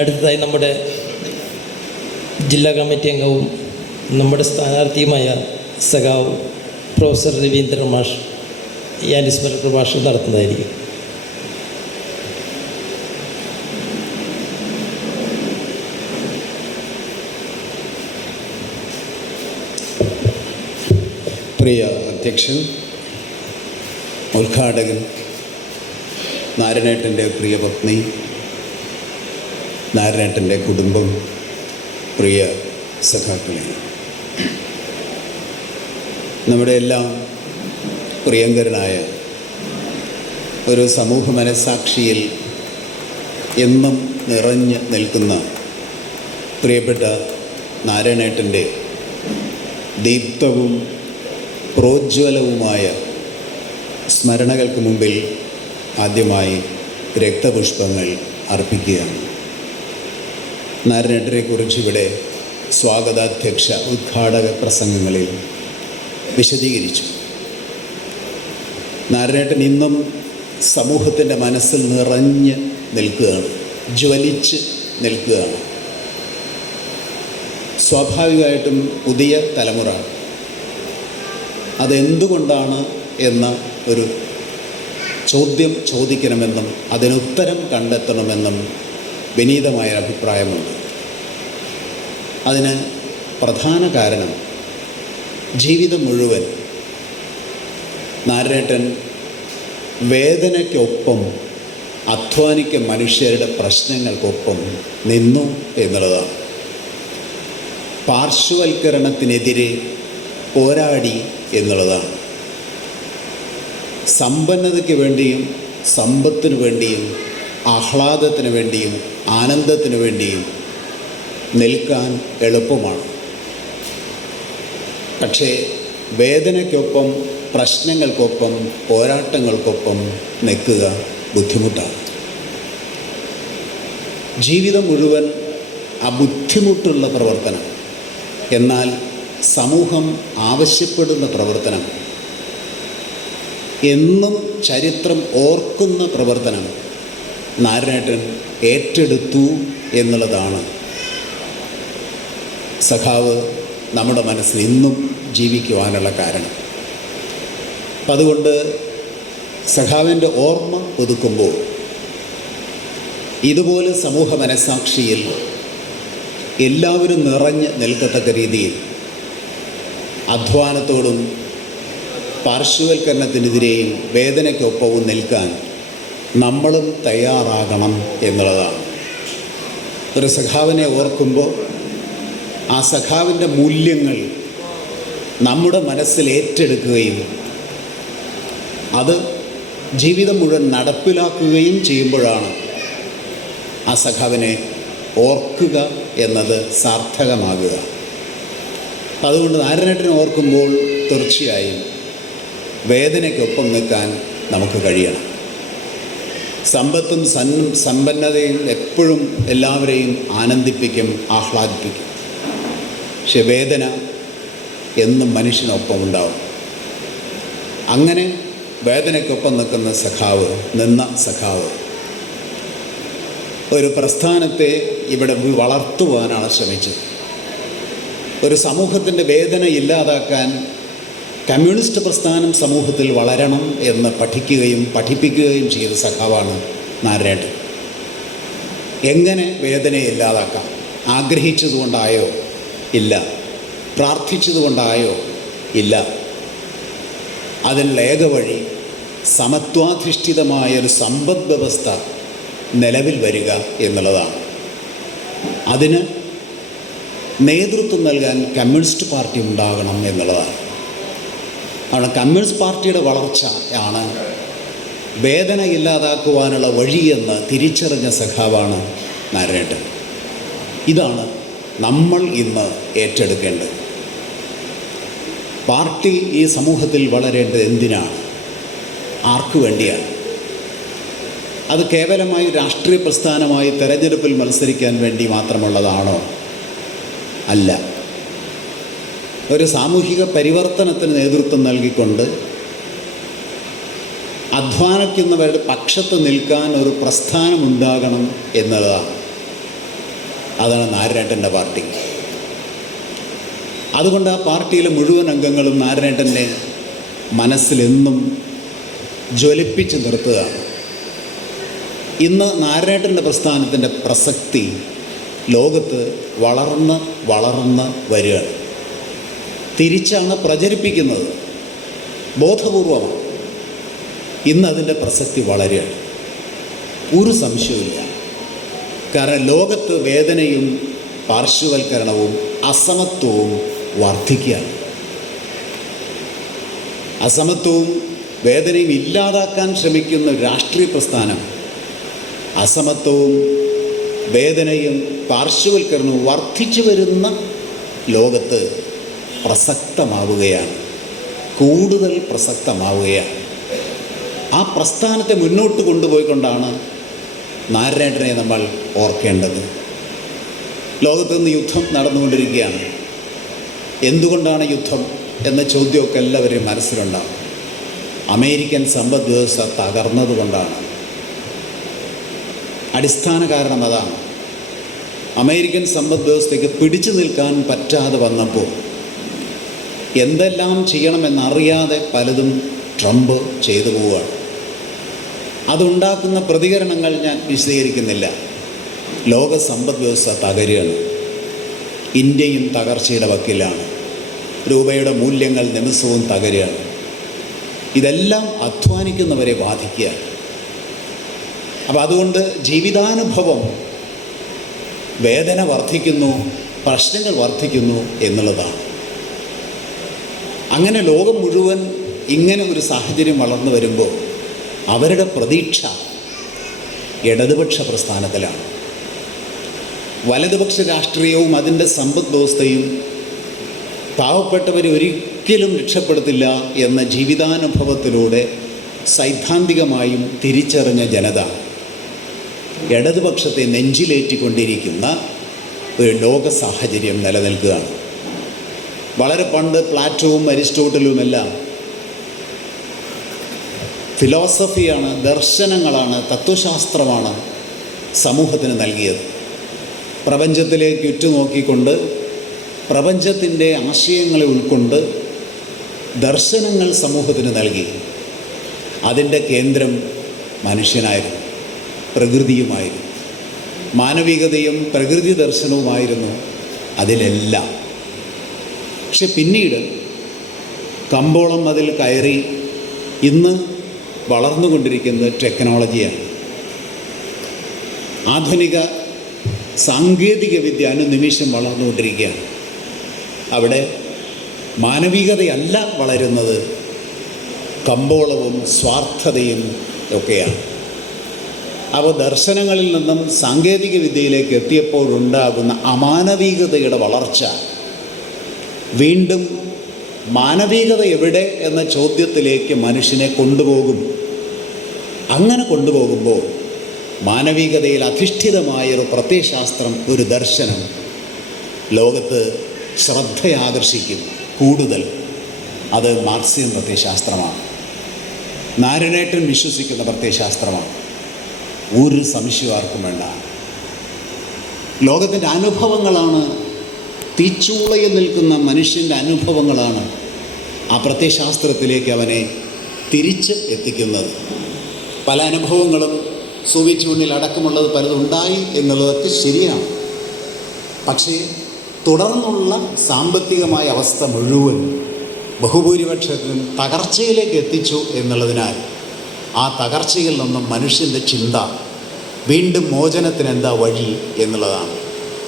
അടുത്തതായി നമ്മുടെ ജില്ലാ കമ്മിറ്റി അംഗവും നമ്മുടെ സ്ഥാനാർത്ഥിയുമായ സഖാവ് പ്രൊഫസർ രവീന്ദ്രൻ മാഷ് ഈ അനുസ്മരണ പ്രഭാഷണം നടത്തുന്നതായിരിക്കും. പ്രിയ അധ്യക്ഷൻ, ഉദ്ഘാടകൻ, നാരായണേട്ടൻ്റെ പ്രിയ പത്നി, നാരായണേട്ടൻ്റെ കുടുംബം, പ്രിയ സഖാക്കളെ, നമ്മുടെ എല്ലാം പ്രിയങ്കരനായ ഒരു സമൂഹ മനസ്സാക്ഷിയിൽ എന്നും നിറഞ്ഞു നിൽക്കുന്ന പ്രിയപ്പെട്ട നാരായണേട്ടൻ്റെ ദീപ്തവും പ്രോജ്വലവുമായ സ്മരണകൾക്ക് മുമ്പിൽ ആദ്യമായി രക്തപുഷ്പങ്ങൾ അർപ്പിക്കുകയാണ്. നാരായണേട്ടനെക്കുറിച്ച് ഇവിടെ സ്വാഗതാധ്യക്ഷ ഉദ്ഘാടക പ്രസംഗങ്ങളിൽ വിശദീകരിച്ചു. നാരായണേട്ടൻ ഇന്നും സമൂഹത്തിൻ്റെ മനസ്സിൽ നിറഞ്ഞ് നിൽക്കുകയാണ്, ജ്വലിച്ച് നിൽക്കുകയാണ്. സ്വാഭാവികമായിട്ടും പുതിയ തലമുറ അതെന്തുകൊണ്ടാണ് എന്ന ഒരു ചോദ്യം ചോദിക്കണമെന്നും അതിനുത്തരം കണ്ടെത്തണമെന്നും വിനീതമായ അഭിപ്രായമുണ്ട്. അതിന് പ്രധാന കാരണം ജീവിതം മുഴുവൻ നാരായണേട്ടൻ വേദനയ്ക്കൊപ്പം അധ്വാനിക്ക മനുഷ്യരുടെ പ്രശ്നങ്ങൾക്കൊപ്പം നിന്നു എന്നുള്ളതാണ്. പാർശ്വവൽക്കരണത്തിനെതിരെ പോരാടി എന്നുള്ളതാണ്. സമ്പന്നതയ്ക്ക് വേണ്ടിയും സമ്പത്തിന് വേണ്ടിയും ആഹ്ലാദത്തിന് വേണ്ടിയും ആനന്ദത്തിന് വേണ്ടിയും നിൽക്കാൻ എളുപ്പമാണ്. പക്ഷേ വേദനയ്ക്കൊപ്പം, പ്രശ്നങ്ങൾക്കൊപ്പം, പോരാട്ടങ്ങൾക്കൊപ്പം നിൽക്കുക ബുദ്ധിമുട്ടാണ്. ജീവിതം മുഴുവൻ ആ ബുദ്ധിമുട്ടുള്ള പ്രവർത്തനം, എന്നാൽ സമൂഹം ആവശ്യപ്പെടുന്ന പ്രവർത്തനം, എന്നും ചരിത്രം ഓർക്കുന്ന പ്രവർത്തനം നാരായണേട്ടൻ ഏറ്റെടുത്തു എന്നുള്ളതാണ് സഖാവ് നമ്മുടെ മനസ്സിൽ ഇന്നും ജീവിക്കുവാനുള്ള കാരണം. അപ്പം അതുകൊണ്ട് സഖാവിൻ്റെ ഓർമ്മ പുതുക്കുമ്പോൾ ഇതുപോലെ സമൂഹ മനസ്സാക്ഷിയിൽ എല്ലാവരും നിറഞ്ഞ് നിൽക്കത്തക്ക രീതിയിൽ അധ്വാനത്തോടും പാർശ്വവൽക്കരണത്തിനെതിരെയും വേദനയ്ക്കൊപ്പവും നിൽക്കാൻ നമ്മളും തയ്യാറാകണം എന്നുള്ളതാണ്. ഒരു സഖാവിനെ ഓർക്കുമ്പോൾ ആ സഖാവിൻ്റെ മൂല്യങ്ങൾ നമ്മുടെ മനസ്സിൽ ഏറ്റെടുക്കുകയും അത് ജീവിതം മുഴുവൻ നടപ്പിലാക്കുകയും ചെയ്യുമ്പോഴാണ് ആ സഖാവിനെ ഓർക്കുക എന്നത് സാർത്ഥകമാകുക. അതുകൊണ്ട് നാരായണേട്ടനെ ഓർക്കുമ്പോൾ തീർച്ചയായും വേദനയ്ക്കൊപ്പം നിൽക്കാൻ നമുക്ക് കഴിയണം. സമ്പത്തും സമ്പന്നതയും എപ്പോഴും എല്ലാവരെയും ആനന്ദിപ്പിക്കും, ആഹ്ലാദിപ്പിക്കും. പക്ഷെ വേദന എന്നും മനുഷ്യനൊപ്പം ഉണ്ടാവും. അങ്ങനെ വേദനയ്ക്കൊപ്പം നിൽക്കുന്ന സഖാവ്, നിന്ന സഖാവ് ഒരു പ്രസ്ഥാനത്തെ ഇവിടെ വളർത്തുവാനാണ് ശ്രമിച്ചത്. ഒരു സമൂഹത്തിൻ്റെ വേദന ഇല്ലാതാക്കാൻ കമ്മ്യൂണിസ്റ്റ് പ്രസ്ഥാനം സമൂഹത്തിൽ വളരണം എന്ന് പഠിപ്പിക്കുകയും ചെയ്ത സഖാവാണ് നാരായണേട്ടൻ. എങ്ങനെ വേദനയെ ഇല്ലാതാക്കാം? ആഗ്രഹിച്ചതുകൊണ്ടായോ? ഇല്ല. പ്രാർത്ഥിച്ചതുകൊണ്ടായോ? ഇല്ല. അതിനുള്ള ഏക വഴി സമത്വാധിഷ്ഠിതമായൊരു സമ്പദ് വ്യവസ്ഥ നിലവിൽ വരിക എന്നുള്ളതാണ്. അതിന് നേതൃത്വം നൽകാൻ കമ്മ്യൂണിസ്റ്റ് പാർട്ടി ഉണ്ടാകണം എന്നുള്ളതാണ്. അവിടെ കമ്മ്യൂണിസ്റ്റ് പാർട്ടിയുടെ വളർച്ച ആണ് വേദന ഇല്ലാതാക്കുവാനുള്ള വഴിയെന്ന് തിരിച്ചറിഞ്ഞ സഖാവാണ് നാരായണേട്ടൻ. ഇതാണ് നമ്മൾ ഇന്ന് ഏറ്റെടുക്കേണ്ടത്. പാർട്ടി ഈ സമൂഹത്തിൽ വളരേണ്ടത് എന്തിനാണ്? ആർക്കു വേണ്ടിയാണ്? അത് കേവലമായി രാഷ്ട്രീയ പ്രസ്ഥാനമായി തെരഞ്ഞെടുപ്പിൽ മത്സരിക്കാൻ വേണ്ടി മാത്രമുള്ളതാണോ? അല്ല. ഒരു സാമൂഹിക പരിവർത്തനത്തിന് നേതൃത്വം നൽകിക്കൊണ്ട് അധ്വാനിക്കുന്നവരുടെ പക്ഷത്ത് നിൽക്കാൻ ഒരു പ്രസ്ഥാനമുണ്ടാകണം എന്നുള്ളതാണ്. അതാണ് നാരായണേട്ടൻ്റെ പാർട്ടി. അതുകൊണ്ട് ആ പാർട്ടിയിലെ മുഴുവൻ അംഗങ്ങളും നാരായണേട്ടൻ്റെ മനസ്സിലെന്നും ജ്വലിപ്പിച്ച് നിർത്തുകയാണ്. ഇന്ന് നാരായണേട്ടൻ്റെ പ്രസ്ഥാനത്തിൻ്റെ പ്രസക്തി ലോകത്ത് വളർന്ന് വരികയാണ്. തിരിച്ചാണ് പ്രചരിപ്പിക്കുന്നത്, ബോധപൂർവമാണ്. ഇന്ന് അതിൻ്റെ പ്രസക്തി വളരുകയാണ്, ഒരു സംശയവുമില്ല. കാരണം ലോകത്ത് വേദനയും പാർശ്വവൽക്കരണവും അസമത്വവും വർദ്ധിക്കുകയാണ്. അസമത്വവും വേദനയും ഇല്ലാതാക്കാൻ ശ്രമിക്കുന്ന രാഷ്ട്രീയ പ്രസ്ഥാനം അസമത്വവും വേദനയും പാർശ്വവൽക്കരണവും വർദ്ധിച്ചു വരുന്ന ലോകത്ത് പ്രസക്തമാവുകയാണ്, കൂടുതൽ പ്രസക്തമാവുകയാണ്. ആ പ്രസ്ഥാനത്തെ മുന്നോട്ട് കൊണ്ടുപോയിക്കൊണ്ടാണ് നാരായണനെ നമ്മൾ ഓർക്കേണ്ടത്. ലോകത്തുനിന്ന് യുദ്ധം നടന്നുകൊണ്ടിരിക്കുകയാണ്. എന്തുകൊണ്ടാണ് യുദ്ധം എന്ന ചോദ്യമൊക്കെ എല്ലാവരെയും മനസ്സിലുണ്ടാകും. അമേരിക്കൻ സമ്പദ് വ്യവസ്ഥ തകർന്നതുകൊണ്ടാണ്. അടിസ്ഥാന കാരണം അതാണ്. അമേരിക്കൻ സമ്പദ് വ്യവസ്ഥയ്ക്ക് പിടിച്ചു നിൽക്കാൻ പറ്റാതെ വന്നപ്പോൾ എന്തെല്ലാം ചെയ്യണമെന്നറിയാതെ പലതും ട്രംപ് ചെയ്തു പോവുകയാണ്. അതുണ്ടാക്കുന്ന പ്രതികരണങ്ങൾ ഞാൻ വിശദീകരിക്കുന്നില്ല. ലോക സമ്പദ് വ്യവസ്ഥ തകരുകയാണ്. ഇന്ത്യയും തകർച്ചയുടെ വക്കിലാണ്. രൂപയുടെ മൂല്യങ്ങൾ നിമിഷവും തകരുകയാണ്. ഇതെല്ലാം അധ്വാനിക്കുന്നവരെ ബാധിക്കുകയാണ്. അപ്പം അതുകൊണ്ട് ജീവിതാനുഭവം, വേദന വർദ്ധിക്കുന്നു, പ്രശ്നങ്ങൾ വർദ്ധിക്കുന്നു എന്നുള്ളതാണ്. അങ്ങനെ ലോകം മുഴുവൻ ഇങ്ങനെ ഒരു സാഹചര്യം വളർന്നു വരുമ്പോൾ അവരുടെ പ്രതീക്ഷ ഇടതുപക്ഷ പ്രസ്ഥാനത്തിലാണ്. വലതുപക്ഷ രാഷ്ട്രീയവും അതിൻ്റെ സമ്പദ് വ്യവസ്ഥയും പാവപ്പെട്ടവരെ ഒരിക്കലും രക്ഷപ്പെടുത്തില്ല എന്ന ജീവിതാനുഭവത്തിലൂടെ സൈദ്ധാന്തികമായും തിരിച്ചറിഞ്ഞ ജനത ഇടതുപക്ഷത്തെ നെഞ്ചിലേറ്റിക്കൊണ്ടിരിക്കുന്ന ഒരു ലോക സാഹചര്യം നിലനിൽക്കുകയാണ്. വളരെ പണ്ട് പ്ലാറ്റോവും അരിസ്റ്റോട്ടലുമെല്ലാം ഫിലോസഫിയാണ്, ദർശനങ്ങളാണ്, തത്വശാസ്ത്രമാണ് സമൂഹത്തിന് നൽകിയത്. പ്രപഞ്ചത്തിലേക്ക് ഉറ്റുനോക്കിക്കൊണ്ട് പ്രപഞ്ചത്തിൻ്റെ ആശയങ്ങളെ ഉൾക്കൊണ്ട് ദർശനങ്ങൾ സമൂഹത്തിന് നൽകി. അതിൻ്റെ കേന്ദ്രം മനുഷ്യനായിരുന്നു, പ്രകൃതിയുമായിരുന്നു. മാനവികതയും പ്രകൃതി ദർശനവുമായിരുന്നു അതിലെല്ലാം. പക്ഷെ പിന്നീട് കമ്പോളം അതിൽ കയറി ഇന്ന് വളർന്നുകൊണ്ടിരിക്കുന്നത് ടെക്നോളജിയാണ്. ആധുനിക സാങ്കേതിക വിദ്യ അനുനിമിഷം വളർന്നുകൊണ്ടിരിക്കുകയാണ്. അവിടെ മാനവികതയല്ല വളരുന്നത്, കമ്പോളവും സ്വാർത്ഥതയും ഒക്കെയാണ്. അപ്പോൾ ദർശനങ്ങളിൽ നിന്നും സാങ്കേതിക വിദ്യയിലേക്ക് എത്തിയപ്പോഴുണ്ടാകുന്ന അമാനവികതയുടെ വളർച്ച വീണ്ടും മാനവികത എവിടെ എന്ന ചോദ്യത്തിലേക്ക് മനുഷ്യനെ കൊണ്ടുപോകും. അങ്ങനെ കൊണ്ടുപോകുമ്പോൾ മാനവികതയിൽ അധിഷ്ഠിതമായൊരു പ്രത്യയശാസ്ത്രം, ഒരു ദർശനം ലോകത്ത് ശ്രദ്ധയാകർഷിക്കും കൂടുതൽ. അത് മാർക്സിയൻ പ്രത്യയശാസ്ത്രമാണ്. നാരായണേട്ടൻ വിശ്വസിക്കുന്ന പ്രത്യയശാസ്ത്രമാണ്. ഒരു സംശയം ആർക്കും വേണ്ട. ലോകത്തിൻ്റെ അനുഭവങ്ങളാണ്, തീച്ചൂളയിൽ നിൽക്കുന്ന മനുഷ്യൻ്റെ അനുഭവങ്ങളാണ് ആ പ്രത്യയശാസ്ത്രത്തിലേക്ക് അവനെ തിരിച്ച് എത്തിക്കുന്നത്. പല അനുഭവങ്ങളും സോവിയറ്റ് യൂണിയനിൽ അടക്കമുള്ളത് പലതുണ്ടായി എന്നുള്ളതൊക്കെ ശരിയാണ്. പക്ഷേ തുടർന്നുള്ള സാമ്പത്തികമായ അവസ്ഥ മുഴുവൻ ബഹുഭൂരിപക്ഷത്തിനും തകർച്ചയിലേക്ക് എത്തിച്ചു എന്നുള്ളതിനാൽ ആ തകർച്ചയിൽ നിന്നും മനുഷ്യൻ്റെ ചിന്ത വീണ്ടും മോചനത്തിന് എന്താ വഴി എന്നുള്ളതാണ്.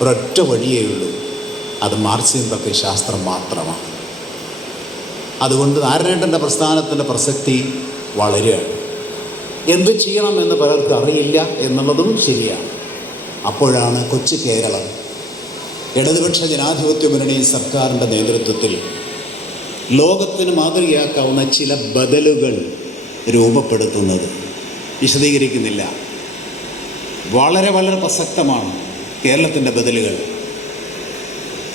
ഒരൊറ്റ വഴിയേ ഉള്ളൂ, അത് മാർക്സിയൻ പ്രത്യയശാസ്ത്രം മാത്രമാണ്. അതുകൊണ്ട് നാരായണേട്ടൻ്റെ പ്രസ്ഥാനത്തിൻ്റെ പ്രസക്തി വളരുകയാണ്. എന്ത് ചെയ്യണമെന്ന് പലർക്കും അറിയില്ല എന്നുള്ളതും ശരിയാണ്. അപ്പോഴാണ് കൊച്ചു കേരളം ഇടതുപക്ഷ ജനാധിപത്യ മുന്നണി സർക്കാരിൻ്റെ നേതൃത്വത്തിൽ ലോകത്തിന് മാതൃകയാക്കാവുന്ന ചില ബദലുകൾ രൂപപ്പെടുത്തുന്നത്. വിശദീകരിക്കുന്നില്ല. വളരെ വളരെ പ്രസക്തമാണ് കേരളത്തിൻ്റെ ബദലുകൾ.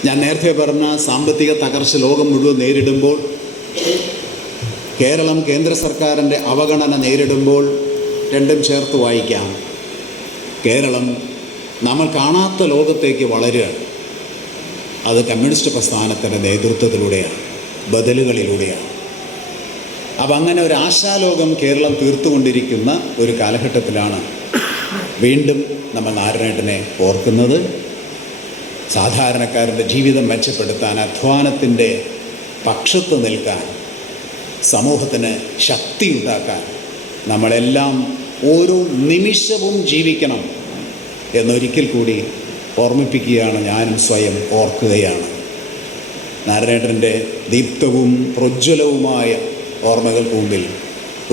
ഞാൻ നേരത്തെ പറഞ്ഞ സാമ്പത്തിക തകർച്ച ലോകം മുഴുവൻ നേരിടുമ്പോൾ, കേരളം കേന്ദ്ര സർക്കാരിൻ്റെ അവഗണന നേരിടുമ്പോൾ, രണ്ടും ചേർത്ത് വായിക്കാം. കേരളം നമ്മൾ കാണാത്ത ലോകത്തേക്ക് വളരുകയാണ്. അത് കമ്മ്യൂണിസ്റ്റ് പ്രസ്ഥാനത്തിൻ്റെ നേതൃത്വത്തിലൂടെയാണ്, ബദലുകളിലൂടെയാണ്. അപ്പം അങ്ങനെ ഒരു ആശാലോകം കേരളം തീർത്തുകൊണ്ടിരിക്കുന്ന ഒരു കാലഘട്ടത്തിലാണ് വീണ്ടും നമ്മൾ നാരായണേട്ടനെ ഓർക്കുന്നത്. സാധാരണക്കാരൻ്റെ ജീവിതം മെച്ചപ്പെടുത്താൻ, അധ്വാനത്തിൻ്റെ പക്ഷത്ത് നിൽക്കാൻ, സമൂഹത്തിന് ശക്തിയുണ്ടാക്കാൻ നമ്മളെല്ലാം ഓരോ നിമിഷവും ജീവിക്കണം എന്നൊരിക്കൽ കൂടി ഓർമ്മിപ്പിക്കുകയാണ്. ഞാനും സ്വയം ഓർക്കുകയാണ്. നാരായണേട്ടൻ്റെ ദീപ്തവും പ്രോജ്വലവുമായ ഓർമ്മകൾക്ക് മുമ്പിൽ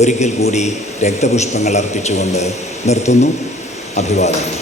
ഒരിക്കൽ കൂടി രക്തപുഷ്പങ്ങൾ അർപ്പിച്ചുകൊണ്ട് നിർത്തുന്നു. അഭിവാദനം.